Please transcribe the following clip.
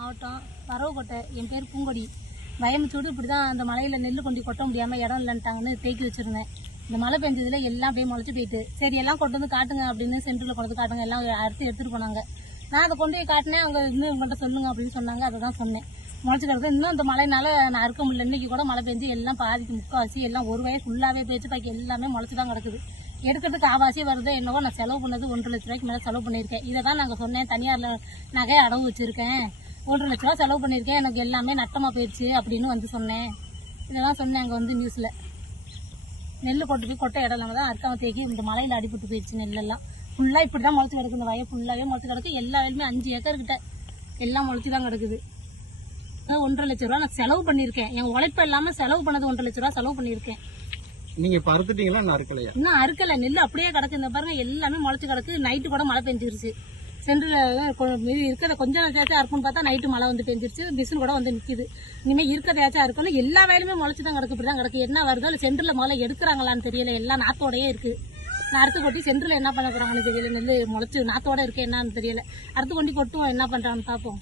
மாவட்டம் பரவக்கோட்டை. என் பேர் பூங்கொடி. பயமுச்சூடு இப்படி தான் அந்த மலையில் நெல் கொண்டு கொட்ட முடியாமல் இடம் இல்லைன்ட்டாங்கன்னு தேக்கி வச்சுருந்தேன். இந்த மழை பெஞ்சதுல எல்லாம் அப்படியே முளைச்சி போயிட்டு, சரி எல்லாம் கொண்டு வந்து காட்டுங்க அப்படின்னு சென்டரில் கொண்டு வந்து காட்டுங்க, எல்லாம் எடுத்துகிட்டு போனாங்க. நான் அதை கொண்டு போய் காட்டினேன். அவங்க இன்னும் இவங்கள்ட்ட சொல்லுங்க அப்படின்னு சொன்னாங்க. அதை தான் சொன்னேன். முளைச்சி கிடக்கு. இன்னும் இந்த மழைனால நான் அறுக்க முடியல. இன்னைக்கு கூட மழை பெஞ்சு எல்லாம் பாதிக்கு முக்கால்வாசி எல்லாம் ஒரு வயசு ஃபுல்லாகவே போயிடுச்சு. பாக்கி எல்லாமே முளைச்சி தான் கிடக்குது. எடுக்கிறதுக்கு ஆவாசி வருது என்னவோ. நான் செலவு பண்ணது 1,50,000 ரூபாய்க்கு மேலே செலவு பண்ணியிருக்கேன். இதை தான் நாங்கள் சொன்னேன். தனியாரில் நகை அடவு வச்சுருக்கேன், 1,00,000 ரூபா செலவு பண்ணியிருக்கேன், எனக்கு எல்லாமே நட்டமாக போயிடுச்சு அப்படின்னு வந்து சொன்னேன். இதெல்லாம் சொன்னேன். அங்கே வந்து நியூஸில் நெல் கொண்டு போய் கொட்டை இடம் இல்லாமல் தான் அறுக்காம தேக்கி இந்த மலையில் அடிபட்டு போயிடுச்சு. நெல்லெல்லாம் ஃபுல்லாக இப்படி தான் முளைச்சி கிடக்கு. இந்த வயல் ஃபுல்லாகவே முளைச்சி கிடக்கு. எல்லா வயலுமே 5 ஏக்கர் கிட்ட எல்லாம் முளைச்சி தான் கிடக்குது. 1,50,000 ரூபா நான் செலவு பண்ணியிருக்கேன். என் உழைப்பு இல்லாமல் செலவு பண்ணது 1,00,000 ரூபா செலவு பண்ணியிருக்கேன். நீங்க இப்ப அறுத்துட்டீங்களா? இன்னும் அறுக்கல. நெல் அப்படியே கிடக்கு. இந்த பாருங்க எல்லாமே முளைச்சி கிடக்கு. நைட்டு கூட மழை பெஞ்சிருச்சு. சென்டரில் இருக்கிறத கொஞ்சம் நேரத்தாச்சும் அறுக்குன்னு பார்த்தா நைட்டு மழை வந்து பெஞ்சிருச்சு. பிசுன்னு கூட வந்து நிற்கிது. இனிமேல் இருக்கிறதையாச்சும் அறுக்கணும். எல்லா வயலுமே முளைச்சி தான் கிடக்கு. இப்படி தான் கிடக்கு. என்ன வருதோ இல்லை சென்டரில் முதல்ல எடுக்கிறாங்களான்னு தெரியல. எல்லாம் நாத்தோடையே இருக்கு. நான் அறுத்து கொட்டி சென்டரில் என்ன பண்ண போறாங்கன்னு தெரியல. நெல் முளைச்சி நாத்தோட இருக்கு என்னன்னு தெரியல. அறுத்து கொண்டு கொட்டுவோம், என்ன பண்றாங்கன்னு பார்ப்போம்.